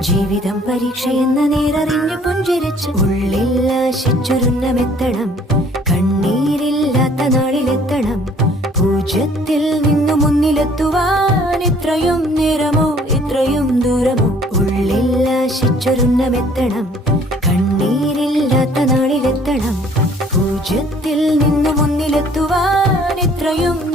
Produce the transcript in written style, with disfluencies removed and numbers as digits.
ജീവിതം പരീക്ഷയെന്ന നേരറിഞ്ഞു പുഞ്ചിരിച്ച് ഉള്ളിൽ ആശിച്ചൊരുന്നമെത്തണം. കണ്ണീരില്ലാത്ത നാളിലെത്തണം. പൂജ്യത്തിൽ നിന്നു മുന്നിലെത്തുവാൻ ഇത്രയും നേരമോ ഇത്രയും ദൂരമോ? ഉള്ളിൽ ആശിച്ചൊരുന്നമെത്തണം. കണ്ണീരില്ലാത്ത നാളിലെത്തണം. പൂജ്യത്തിൽ നിന്നു മുന്നിലെത്തുവാൻ ഇത്രയും